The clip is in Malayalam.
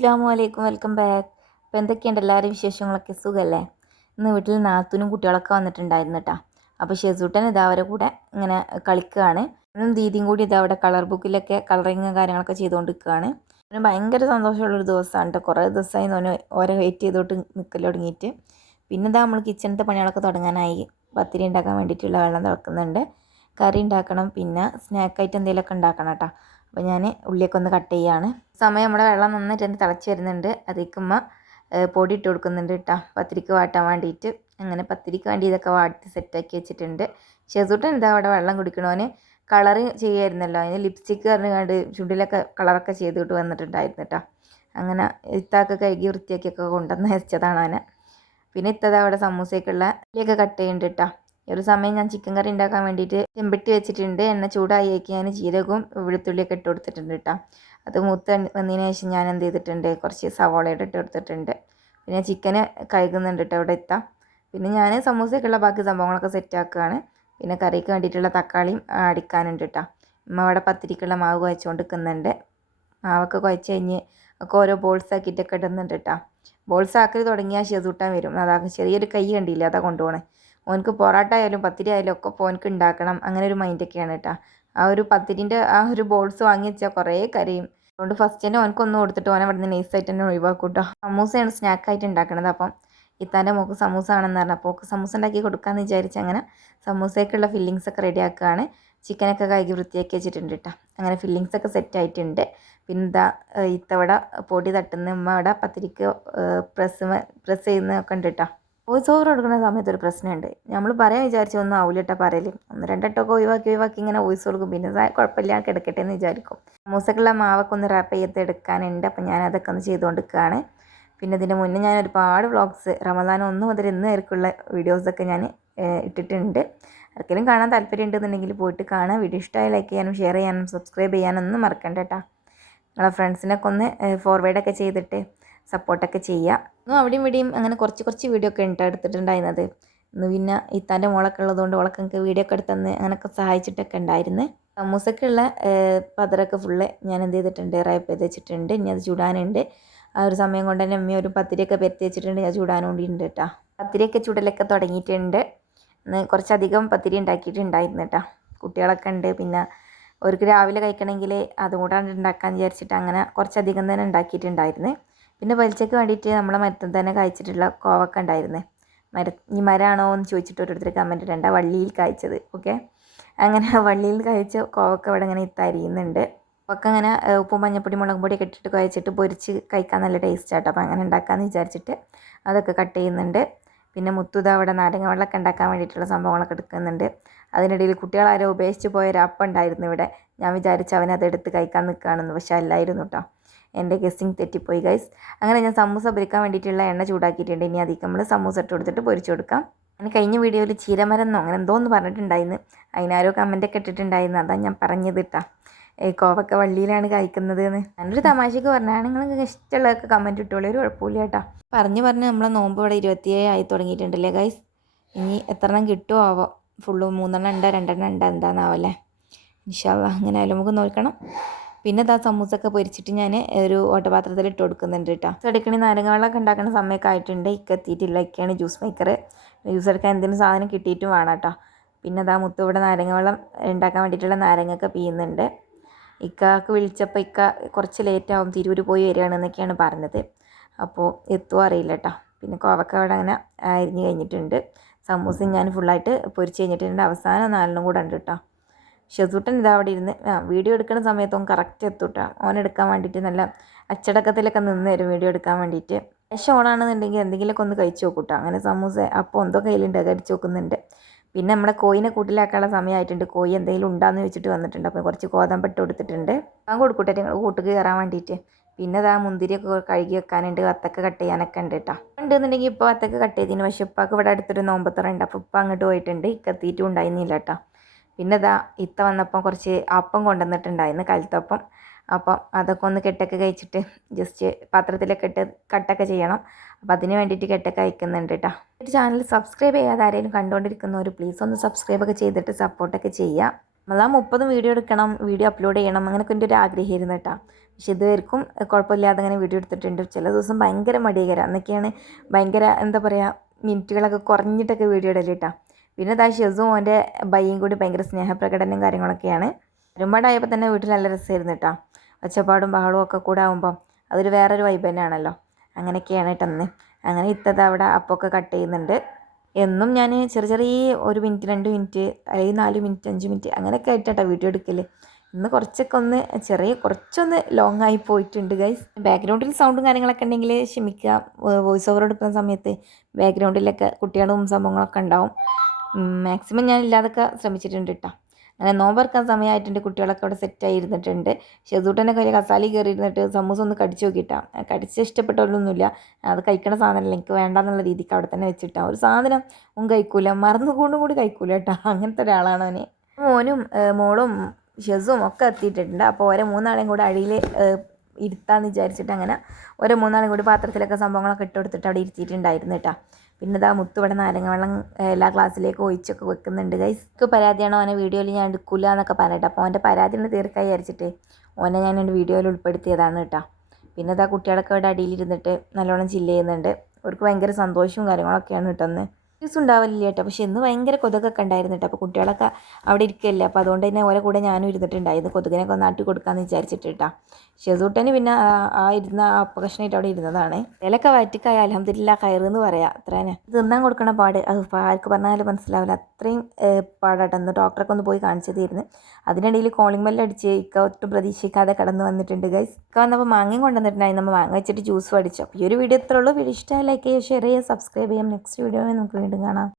അസ്സാം വലൈക്കും, വെൽക്കം ബാക്ക്. അപ്പോൾ എന്തൊക്കെയുണ്ട് എല്ലാവരും വിശേഷങ്ങളൊക്കെ? സുഖമല്ലേ? ഇന്ന് വീട്ടിൽ നാത്തൂനും കുട്ടികളൊക്കെ വന്നിട്ടുണ്ടായിരുന്നു കേട്ടോ. അപ്പോൾ ഷെസൂട്ടൻ ഇതാ അവരെ കൂടെ ഇങ്ങനെ കളിക്കുകയാണ്. ഇന്നും ദീദിയും കൂടി ഇതാ അവിടെ കളർ ബുക്കിലൊക്കെ കളറിങ് കാര്യങ്ങളൊക്കെ ചെയ്തുകൊണ്ടിരിക്കുകയാണ്. അവന് ഭയങ്കര സന്തോഷമുള്ളൊരു ദിവസമാണ് കേട്ടോ. കുറേ ദിവസമായി ഓന് ഓരോ വെയിറ്റ് ചെയ്തോട്ട് നിൽക്കൽ തുടങ്ങിയിട്ട്. പിന്നെ ഇതാ നമ്മൾ കിച്ചണത്തെ പണികളൊക്കെ തുടങ്ങാനായി. പത്തിരി ഉണ്ടാക്കാൻ വേണ്ടിയിട്ടുള്ള വെള്ളം തിളക്കുന്നുണ്ട്. കറി ഉണ്ടാക്കണം, പിന്നെ സ്നാക്കായിട്ട് എന്തെങ്കിലുമൊക്കെ ഉണ്ടാക്കണം കേട്ടോ. അപ്പോൾ ഞാൻ ഉള്ളിയൊക്കെ ഒന്ന് കട്ട് ചെയ്യുകയാണ്. സമയം നമ്മുടെ വെള്ളം നന്നായിട്ട് തന്നെ തിളച്ച് വരുന്നുണ്ട്. അതിക്കുമ്മ പൊടി ഇട്ട് കൊടുക്കുന്നുണ്ട് കേട്ടോ, പത്തിരിക്ക് വാട്ടാൻ വേണ്ടിയിട്ട്. അങ്ങനെ പത്തിരിക്ക് വേണ്ടി ഇതൊക്കെ വാട്ടി സെറ്റാക്കി വെച്ചിട്ടുണ്ട്. ഷെസൂട്ടൻ എന്താ അവിടെ വെള്ളം കുടിക്കണോന് കളറ് ചെയ്യായിരുന്നല്ലോ, അതിന് ലിപ്സ്റ്റിക്ക് പറഞ്ഞുകൊണ്ട് ചുണ്ടിലൊക്കെ കളറൊക്കെ ചെയ്തിട്ട് വന്നിട്ടുണ്ടായിരുന്നു കേട്ടോ. അങ്ങനെ ഇത്താക്ക് കഴുകി വൃത്തിയാക്കിയൊക്കെ കൊണ്ടുവന്ന് വെച്ചതാണ് അവനെ. പിന്നെ ഇത്തത് അവിടെ സമൂസയ്ക്കുള്ള ഉള്ളിയൊക്കെ കട്ട് ചെയ്യുന്നുണ്ട് കേട്ടോ. ഒരു സമയം ഞാൻ ചിക്കൻ കറി ഉണ്ടാക്കാൻ വേണ്ടിയിട്ട് ചെമ്പട്ടി വെച്ചിട്ടുണ്ട്. എണ്ണ ചൂടാക്കി ഞാൻ ജീരകവും വെളുത്തുള്ളിയൊക്കെ ഇട്ട് കൊടുത്തിട്ടുണ്ട് കേട്ടോ. അത് മൂത്ത് വന്നതിന് ശേഷം ഞാൻ എന്ത് ചെയ്തിട്ടുണ്ട്, കുറച്ച് സവോളയുടെ ഇട്ട് കൊടുത്തിട്ടുണ്ട്. പിന്നെ ചിക്കന് കഴുകുന്നുണ്ട് കേട്ടോ ഇവിടെ എത്താം. പിന്നെ ഞാൻ സമൂസയ്ക്കുള്ള ബാക്കി സംഭവങ്ങളൊക്കെ സെറ്റാക്കുകയാണ്. പിന്നെ കറിക്ക് വേണ്ടിയിട്ടുള്ള തക്കാളിയും അടിക്കാനുണ്ട് കേട്ടോ. അമ്മ അവിടെ പത്തിരിക്കുള്ള മാവ് കുഴച്ചുകൊണ്ട് നിൽക്കുന്നുണ്ട്. മാവൊക്കെ കുഴച്ച് കഴിഞ്ഞ് ഒക്കെ ഓരോ ബോൾസ് ആക്കിയിട്ടൊക്കെ ഇടുന്നുണ്ട് കേട്ടോ. ബോൾസ് ആക്കൽ തുടങ്ങിയാൽ ഷെസൂട്ടാൻ വരും. അതാ ചെറിയൊരു കൈ കണ്ടില്ല, അതാ കൊണ്ടുപോകണേ. ഓനക്ക് പൊറോട്ട ആയാലും പത്തിരി ആയാലും ഒക്കെ ഓനക്ക് ഉണ്ടാക്കണം, അങ്ങനെ ഒരു മൈൻഡൊക്കെയാണ് കേട്ടോ. ആ ഒരു പത്തിരിൻ്റെ ആ ഒരു ബോൾസ് വാങ്ങി വെച്ചാൽ കുറേ കരയും. അതുകൊണ്ട് ഫസ്റ്റ് തന്നെ ഓനക്കൊന്നും കൊടുത്തിട്ട് ഓനെ അവിടെ നിന്ന് നൈസായിട്ട് തന്നെ ഒഴിവാക്കും കേട്ടോ. സമൂസയാണ് സ്നാക്കായിട്ട് ഉണ്ടാക്കണത്. അപ്പം ഇത്താൻ്റെ മോക്ക് സമൂസ ആണെന്ന് പറഞ്ഞാൽ അപ്പോൾ ഓക്ക് സമൂസ ഉണ്ടാക്കി കൊടുക്കാമെന്ന് വിചാരിച്ച് അങ്ങനെ സമൂസയ്ക്കുള്ള ഫില്ലിങ്സ് ഒക്കെ റെഡി ആക്കുകയാണ്. ചിക്കനൊക്കെ കഴുകി വൃത്തിയാക്കി വെച്ചിട്ടുണ്ട് കേട്ടോ. അങ്ങനെ ഫില്ലിങ്സ് ഒക്കെ സെറ്റ് ആയിട്ടുണ്ട്. പിന്നെ ഇതാ ഇത്തവിടെ പൊടി തട്ടുന്ന ഉമ്മ അവിടെ പത്തിരിക്ക് പ്രസ് ചെയ്യുന്നതൊക്കെ ഉണ്ട് കേട്ടോ. വോയിസ് ഓവർ കൊടുക്കുന്ന സമയത്ത് ഒരു പ്രശ്നമുണ്ട്. നമ്മൾ പറയാൻ വിചാരിച്ചൊന്നും ആവില്ല കേട്ടോ പറയൽ. ഒന്ന് രണ്ടെട്ടൊക്കെ ഒഴിവാക്കി ഇങ്ങനെ വോയിസ് കൊടുക്കും. പിന്നെ കുഴപ്പമില്ല കിടക്കട്ടെ എന്ന് വിചാരിക്കും. സമൂസക്കുള്ള മാവൊക്കെ ഒന്ന് റാപ്പ് ചെയ്ത് എടുക്കാനുണ്ട്. അപ്പം ഞാനതൊക്കെ ഒന്ന് ചെയ്തുകൊണ്ടിരിക്കുകയാണ്. പിന്നെ ഇതിൻ്റെ മുന്നേ ഞാൻ ഒരുപാട് വ്ളോഗ്സ് റമദാൻ 1 മുതൽ ഇന്ന് വരെക്കുള്ള വീഡിയോസൊക്കെ ഞാൻ ഇട്ടിട്ടുണ്ട്. ആർക്കെങ്കിലും കാണാൻ താല്പര്യം ഉണ്ടെന്നുണ്ടെങ്കിൽ പോയിട്ട് കാണാം. വീഡിയോ ഇഷ്ടമായി ലൈക്ക് ചെയ്യാനും ഷെയർ ചെയ്യാനും സബ്സ്ക്രൈബ് ചെയ്യാനൊന്നും മറക്കണ്ട കേട്ടോ. നിങ്ങളെ ഫ്രണ്ട്സിനൊക്കെ ഒന്ന് ഫോർവേഡൊക്കെ ചെയ്തിട്ട് സപ്പോർട്ടൊക്കെ ചെയ്യുക. അവിടെയും ഇവിടെയും അങ്ങനെ കുറച്ച് വീഡിയോ ഒക്കെ ഉണ്ട് എടുത്തിട്ടുണ്ടായിരുന്നത്. ഇന്ന് പിന്നെ ഇത്താൻ്റെ മോളൊക്കെ ഉള്ളതുകൊണ്ട് ഓളൊക്കെ എനിക്ക് വീഡിയോ ഒക്കെ എടുത്തന്ന് അങ്ങനെയൊക്കെ സഹായിച്ചിട്ടൊക്കെ ഉണ്ടായിരുന്നു. സമൂസക്കുള്ള പതറൊക്കെ ഫുള്ള് ഞാൻ എന്ത് ചെയ്തിട്ടുണ്ട്, റാപ്പ് ചെയ്ത് വെച്ചിട്ടുണ്ട്. ഇനി അത് ചൂടാനുണ്ട്. ആ ഒരു സമയം കൊണ്ട് തന്നെ അമ്മ ഒരു പത്തിരിയൊക്കെ പെരത്തി വെച്ചിട്ടുണ്ട്. ഞാൻ ചൂടാൻ വേണ്ടിയിട്ടുണ്ട് കേട്ടോ. പത്തിരിയൊക്കെ ചൂടലൊക്കെ തുടങ്ങിയിട്ടുണ്ട്. ഇന്ന് കുറച്ചധികം പത്തിരി ഉണ്ടാക്കിയിട്ടുണ്ടായിരുന്നു കേട്ടോ. കുട്ടികളൊക്കെ ഉണ്ട്. പിന്നെ അവർക്ക് രാവിലെ കഴിക്കണമെങ്കിൽ അതുകൂടാണ്ട് ഉണ്ടാക്കാമെന്ന് വിചാരിച്ചിട്ട് അങ്ങനെ കുറച്ചധികം തന്നെ ഉണ്ടാക്കിയിട്ടുണ്ടായിരുന്നു. പിന്നെ വലിച്ചയ്ക്ക് വേണ്ടിയിട്ട് നമ്മളെ മരത്തിൽ തന്നെ കായ്ച്ചിട്ടുള്ള കോവക്ക ഉണ്ടായിരുന്നു. ഈ മരമാണോ എന്ന് ചോദിച്ചിട്ട് ഓരോരുത്തർ കമൻറ്റ് ഇടണ്ട. വള്ളിയിൽ കായ്ച്ചത്. ഓക്കെ, അങ്ങനെ വള്ളിയിൽ കായ്ച്ച കോവക്ക ഇവിടെ ഇങ്ങനെ ഇത്തരിയുന്നുണ്ട്. ഒക്കെ അങ്ങനെ ഉപ്പും മഞ്ഞപ്പൊടി മുളകും പൊടിയൊക്കെ ഇട്ടിട്ട് കുഴച്ചിട്ട് പൊരിച്ച് കഴിക്കാൻ നല്ല ടേസ്റ്റ് ആട്ടോ. അപ്പോൾ അങ്ങനെ ഉണ്ടാക്കാമെന്ന് വിചാരിച്ചിട്ട് അതൊക്കെ കട്ട് ചെയ്യുന്നുണ്ട്. പിന്നെ മുത്തുത അവിടെ നാരങ്ങ വെള്ളമൊക്കെ ഉണ്ടാക്കാൻ വേണ്ടിയിട്ടുള്ള സംഭവങ്ങളൊക്കെ എടുക്കുന്നുണ്ട്. അതിനിടയിൽ കുട്ടികളാരോ ഉപേക്ഷിച്ച് പോയൊരു അപ്പം ഉണ്ടായിരുന്നു ഇവിടെ. ഞാൻ വിചാരിച്ചു അവനതെടുത്ത് കഴിക്കാൻ നിൽക്കുകയാണെന്ന്, പക്ഷേ അല്ലായിരുന്നു കേട്ടോ. എൻ്റെ ഗസ്സിങ് തെറ്റിപ്പോയി ഗൈസ്. അങ്ങനെ ഞാൻ സമൂസ പൊരിക്കാൻ വേണ്ടിയിട്ടുള്ള എണ്ണ ചൂടാക്കിയിട്ടുണ്ട്. ഇനി അതിൽ നമ്മൾ സമൂസ ഇട്ട് കൊടുത്തിട്ട് പൊരിച്ചു കൊടുക്കാം. അങ്ങനെ കഴിഞ്ഞ വീഡിയോയിൽ ചീരമരന്നോ അങ്ങനെ എന്തോ ഒന്ന് പറഞ്ഞിട്ടുണ്ടായിരുന്നു. അതിനാരോ കമൻറ്റൊക്കെ ഇട്ടിട്ടുണ്ടായിരുന്നു. അതാണ് ഞാൻ പറഞ്ഞത് കേട്ടോ, കോവക്ക വള്ളിയിലാണ് കഴിക്കുന്നത് എന്ന്. ഞാനൊരു തമാശക്ക് പറഞ്ഞാണ്. നിങ്ങൾക്ക് ഇഷ്ടമുള്ളതൊക്കെ കമൻറ്റ് ഇട്ടോളൂ, ഒരു കുഴപ്പമില്ല കേട്ടോ. പറഞ്ഞ് നമ്മളെ നോമ്പ് ഇവിടെ 27 ആയി തുടങ്ങിയിട്ടുണ്ടല്ലേ ഗൈസ്. ഇനി എത്രണ്ണം കിട്ടുമോ ആവോ. ഫുള്ള് 3 ഉണ്ടോ 2 ഉണ്ടോ എന്താണെന്നാവല്ലേ. ഇൻഷാ അല്ലാഹ് അങ്ങനെ ആയാലും നമുക്ക് നോക്കണം. പിന്നെ ഇതാ സമൂസൊക്കെ പൊരിച്ചിട്ട് ഞാൻ ഒരു ഓട്ടപാത്രത്തിൽ ഇട്ട് കൊടുക്കുന്നുണ്ട് കേട്ടോ. എടുക്കണി നാരങ്ങ വെള്ളമൊക്കെ ഉണ്ടാക്കുന്ന സമയമൊക്കെ ആയിട്ടുണ്ട്. എത്തിയിട്ടില്ല. ഒക്കെയാണ് ജ്യൂസ് മേക്കർ. ജ്യൂസ് എടുക്കാൻ എന്തെങ്കിലും സാധനം കിട്ടിയിട്ടും വേണം കേട്ടോ. പിന്നെ ഇതാ മുത്തു ഇവിടെ നാരങ്ങ വെള്ളം ഉണ്ടാക്കാൻ വേണ്ടിയിട്ടുള്ള നാരങ്ങയൊക്കെ പിയുന്നുണ്ട്. ഇക്കാക്ക് വിളിച്ചപ്പോൾ ഇക്ക കുറച്ച് ലേറ്റാവും, തിരൂർ പോയി വരികയാണെന്നൊക്കെയാണ് പറഞ്ഞത്. അപ്പോൾ എത്തുമോ അറിയില്ല കേട്ടോ. പിന്നെ കോവക്ക അവിടെ അങ്ങനെ അരിഞ്ഞ് കഴിഞ്ഞിട്ടുണ്ട്. സമൂസയും ഞാൻ ഫുള്ളായിട്ട് പൊരിച്ച് കഴിഞ്ഞിട്ടുണ്ട്. അവസാനം 4 കൂടെ ഉണ്ട് കേട്ടോ. ഷെസൂട്ടൻ ഇതാ അവിടെ ഇരുന്ന് വീഡിയോ എടുക്കുന്ന സമയത്ത് ഓൻ കറക്റ്റ് എത്തൂട്ടാ. ഓൻ എടുക്കാൻ വേണ്ടിയിട്ട് നല്ല അച്ചടക്കത്തിലൊക്കെ നിന്ന് തരും വീഡിയോ എടുക്കാൻ വേണ്ടിയിട്ട്. ശേഷം ഓണാണെന്നുണ്ടെങ്കിൽ എന്തെങ്കിലുമൊക്കെ ഒന്ന് കഴിച്ച് നോക്കൂട്ടോ. അങ്ങനെ സമൂസ അപ്പോൾ എന്തോ കയ്യിലുണ്ട്, കടിച്ച് നോക്കുന്നുണ്ട്. പിന്നെ നമ്മുടെ കോയിനെ കൂട്ടിലാക്കാനുള്ള സമയമായിട്ടുണ്ട്. കോയി എന്തെങ്കിലും ഉണ്ടാന്ന് വെച്ചിട്ട് വന്നിട്ടുണ്ട്. അപ്പോൾ കുറച്ച് ഗോതമ്പ് ഇട്ട് കൊടുത്തിട്ടുണ്ട്. ഞാൻ കൊടുക്കൂട്ടെ നിങ്ങൾ കൂട്ടുക്ക് കയറാൻ വേണ്ടിയിട്ട്. പിന്നെ അതാ മുന്തിരിയൊക്കെ കഴുകി വെക്കാനുണ്ട്. വത്തക്ക കട്ട് ചെയ്യാനൊക്കെ ഉണ്ട് കേട്ടോ. ഉണ്ടെന്നുണ്ടെങ്കിൽ ഇപ്പോൾ വത്തക്ക കട്ട് ചെയ്തതിന്, പക്ഷേ ഇപ്പൊക്കെ ഇവിടെ അടുത്തൊരു നോമ്പത്തറ ഉണ്ട്. അപ്പോൾ ഇപ്പം അങ്ങോട്ട് പോയിട്ടുണ്ട്. ഇക്കെത്തിയിട്ടും ഉണ്ടായിരുന്നില്ല കേട്ടോ. പിന്നെ ഇതാ ഇത്ത വന്നപ്പം കുറച്ച് അപ്പം കൊണ്ടുവന്നിട്ടുണ്ടായിരുന്നു, കലത്തപ്പം. അപ്പം അതൊക്കെ ഒന്ന് കെട്ടൊക്കെ കഴിച്ചിട്ട് ജസ്റ്റ് പാത്രത്തിലൊക്കെ ഇട്ട് കട്ടൊക്കെ ചെയ്യണം. അപ്പോൾ അതിന് വേണ്ടിയിട്ട് കെട്ടൊക്കെ അയക്കുന്നുണ്ട് കേട്ടോ. ഒരു ചാനൽ സബ്സ്ക്രൈബ് ചെയ്യാതെ ആരെങ്കിലും കണ്ടുകൊണ്ടിരിക്കുന്നവർ പ്ലീസ് ഒന്ന് സബ്സ്ക്രൈബൊക്കെ ചെയ്തിട്ട് സപ്പോർട്ടൊക്കെ ചെയ്യുക. റമദാൻ 30 വീഡിയോ എടുക്കണം, വീഡിയോ അപ്ലോഡ് ചെയ്യണം, അങ്ങനെയൊക്കെ എൻ്റെ ഒരു ആഗ്രഹമായിരുന്നു കേട്ടോ. പക്ഷെ ഇതുവരെക്കും കുഴപ്പമില്ലാതെ അങ്ങനെ വീഡിയോ എടുത്തിട്ടുണ്ട്. ചില ദിവസം ഭയങ്കര മടികരം, അന്നൊക്കെയാണ് ഭയങ്കര എന്താ പറയുക മിനിറ്റുകളൊക്കെ കുറഞ്ഞിട്ടൊക്കെ വീഡിയോ ഇടല് കേട്ടോ. പിന്നെ ഇതാ ഷെസും ഓൻ്റെ ബയ്യും കൂടി ഭയങ്കര സ്നേഹപ്രകടനവും കാര്യങ്ങളൊക്കെയാണ്. ഒരുപാടായപ്പോൾ തന്നെ വീട്ടിൽ നല്ല രസമായിരുന്നു കേട്ടോ. ഒച്ചപ്പാടും ബഹളവും ഒക്കെ കൂടെ ആകുമ്പം അതൊരു വേറൊരു വൈബ് തന്നെയാണല്ലോ. അങ്ങനെയൊക്കെയാണ് കേട്ടോ അന്ന്. അങ്ങനെ ഇത്തത് അവിടെ അപ്പമൊക്കെ കട്ട് ചെയ്യുന്നുണ്ട്. എന്നും ഞാൻ ചെറിയ 1 മിനിറ്റ് 2 മിനിറ്റ് അല്ലെങ്കിൽ 4 മിനിറ്റ് 5 മിനിറ്റ് അങ്ങനെയൊക്കെ ആയിട്ടാട്ടോ വീഡിയോ എടുക്കൽ. ഇന്ന് കുറച്ചൊക്കെ ഒന്ന് കുറച്ചൊന്ന് ലോങ് ആയി പോയിട്ടുണ്ട് ഗൈസ്. ബാക്ക്ഗ്രൗണ്ടിൽ സൗണ്ടും കാര്യങ്ങളൊക്കെ ഉണ്ടെങ്കിൽ ക്ഷമിക്കുക. വോയിസ് ഓവർ എടുക്കുന്ന സമയത്ത് ബാക്ക്ഗ്രൗണ്ടിലൊക്കെ കുട്ടികളും സംഭവങ്ങളൊക്കെ ഉണ്ടാവും. മാക്സിമം ഞാൻ ഇല്ലാതൊക്കെ ശ്രമിച്ചിട്ടുണ്ട് കേട്ടോ. അങ്ങനെ നോമ്പറക്കാൻ സമയമായിട്ടുണ്ട്. കുട്ടികളൊക്കെ അവിടെ സെറ്റായി ഇരുന്നിട്ടുണ്ട്. ഷെസൂട്ടൻ്റെ കയ്യിൽ കസാലി കയറി ഇരുന്നിട്ട് സമൂസ ഒന്ന് കടിച്ചു നോക്കിയിട്ടാണ്. കടിച്ച് ഇഷ്ടപ്പെട്ടൊന്നുമില്ല. അത് കഴിക്കണ സാധനമല്ല, എനിക്ക് വേണ്ടെന്നുള്ള രീതിക്ക് അവിടെ തന്നെ വെച്ചിട്ടാണ്. ഒരു സാധനം കഴിക്കൂല, മറന്നുകൊണ്ടും കൂടി കഴിക്കൂല കേട്ടോ. അങ്ങനത്തെ ഒരാളാണ് അവന്. മോനും മോളും ഷെസും ഒക്കെ എത്തിയിട്ടുണ്ട്. അപ്പോൾ ഓരോ 3 കൂടെ അടിയിൽ ഇരുത്താമെന്ന് വിചാരിച്ചിട്ട് അങ്ങനെ ഓരോ 3 കൂടി പാത്രത്തിലൊക്കെ സംഭവങ്ങളൊക്കെ ഇട്ട് കൊടുത്തിട്ട് അവിടെ ഇരുത്തിയിട്ടുണ്ടായിരുന്നു കേട്ടോ. പിന്നെ ഇതാ മുത്ത് ഇവിടെ നാരങ്ങ വെള്ളം എല്ലാ ക്ലാസ്സിലേക്ക് ഒഴിച്ചൊക്കെ വെക്കുന്നുണ്ട് ഗൈസ്. എനിക്ക് പരാതിയാണോ ഓനെ വീഡിയോയിൽ ഞാൻ എടുക്കില്ല എന്നൊക്കെ പറഞ്ഞിട്ട്. അപ്പോൾ അവൻ്റെ പരാതി ഒന്ന് തീർക്കാൻ വിചാരിച്ചിട്ട് ഓനെ ഞാൻ എൻ്റെ വീഡിയോയിൽ ഉൾപ്പെടുത്തിയതാണ് കേട്ടോ. പിന്നെ ഇതാ കുട്ടികളൊക്കെ ഇവിടെ അടിയിലിരുന്നിട്ട് നല്ലോണം ചില്ല് ചെയ്യുന്നുണ്ട്. അവർക്ക് ഭയങ്കര സന്തോഷവും കാര്യങ്ങളൊക്കെയാണ് കേട്ടോ. ന്യൂസ് ഉണ്ടാവില്ല കേട്ടോ. പക്ഷെ ഇന്ന് ഭയങ്കര കൊതുകൊക്കെ ഉണ്ടായിരുന്നു കേട്ടോ. അപ്പോൾ കുട്ടികളൊക്കെ അവിടെ ഇരിക്കുകയല്ലേ, അപ്പോൾ അതുകൊണ്ട് തന്നെ ഓരോ കൂടെ ഞാനും ഇരുന്നിട്ടുണ്ടായിരുന്നു. കൊതുകിനൊക്കെ ഒന്ന് നാട്ടി കൊടുക്കാമെന്ന് വിചാരിച്ചിട്ട് കേട്ടോ. ഷെസൂട്ടന് പിന്നെ ഇരുന്ന അപ്പകഷ്ണമായിട്ട് അവിടെ ഇരുന്നതാണ്. ഇലയൊക്കെ വയറ്റിക്കായ അൽഹംദുലില്ലാ കയറെന്ന് പറയാം. അത്രേനെ തിന്നാൻ കൊടുക്കണ പാട് അത് ആർക്ക് പറഞ്ഞാലും മനസ്സിലാവില്ല. അത്രയും പാടാട്ടോ. ഇന്ന് ഡോക്ടറൊക്കെ ഒന്ന് പോയി കാണിച്ചു തരുന്നു. അതിനിടയിൽ കോളിംഗ് ബെല്ലടിച്ച് ഇക്ക ഒട്ടും പ്രതീക്ഷിക്കാതെ കടന്നു വന്നിട്ടുണ്ട് ഗൈസ്. ഇക്ക വന്നപ്പോൾ മാങ്ങയും കൊണ്ടുവന്നിട്ടുണ്ടായിരുന്നു. നമ്മൾ മാങ്ങ വെച്ചിട്ട് ജ്യൂസ് അടിച്ചു. അപ്പോൾ ഈ ഒരു വീഡിയോ ഇത്രയുള്ളൂ. വീഡിയോ ഇഷ്ടമായി ലൈക്ക് ചെയ്യുക, ഷെയർ ചെയ്യുക, സബ്സ്ക്രൈബ് ചെയ്യാം. നെക്സ്റ്റ് വീഡിയോ നമുക്ക് വീണ്ടും കാണാം.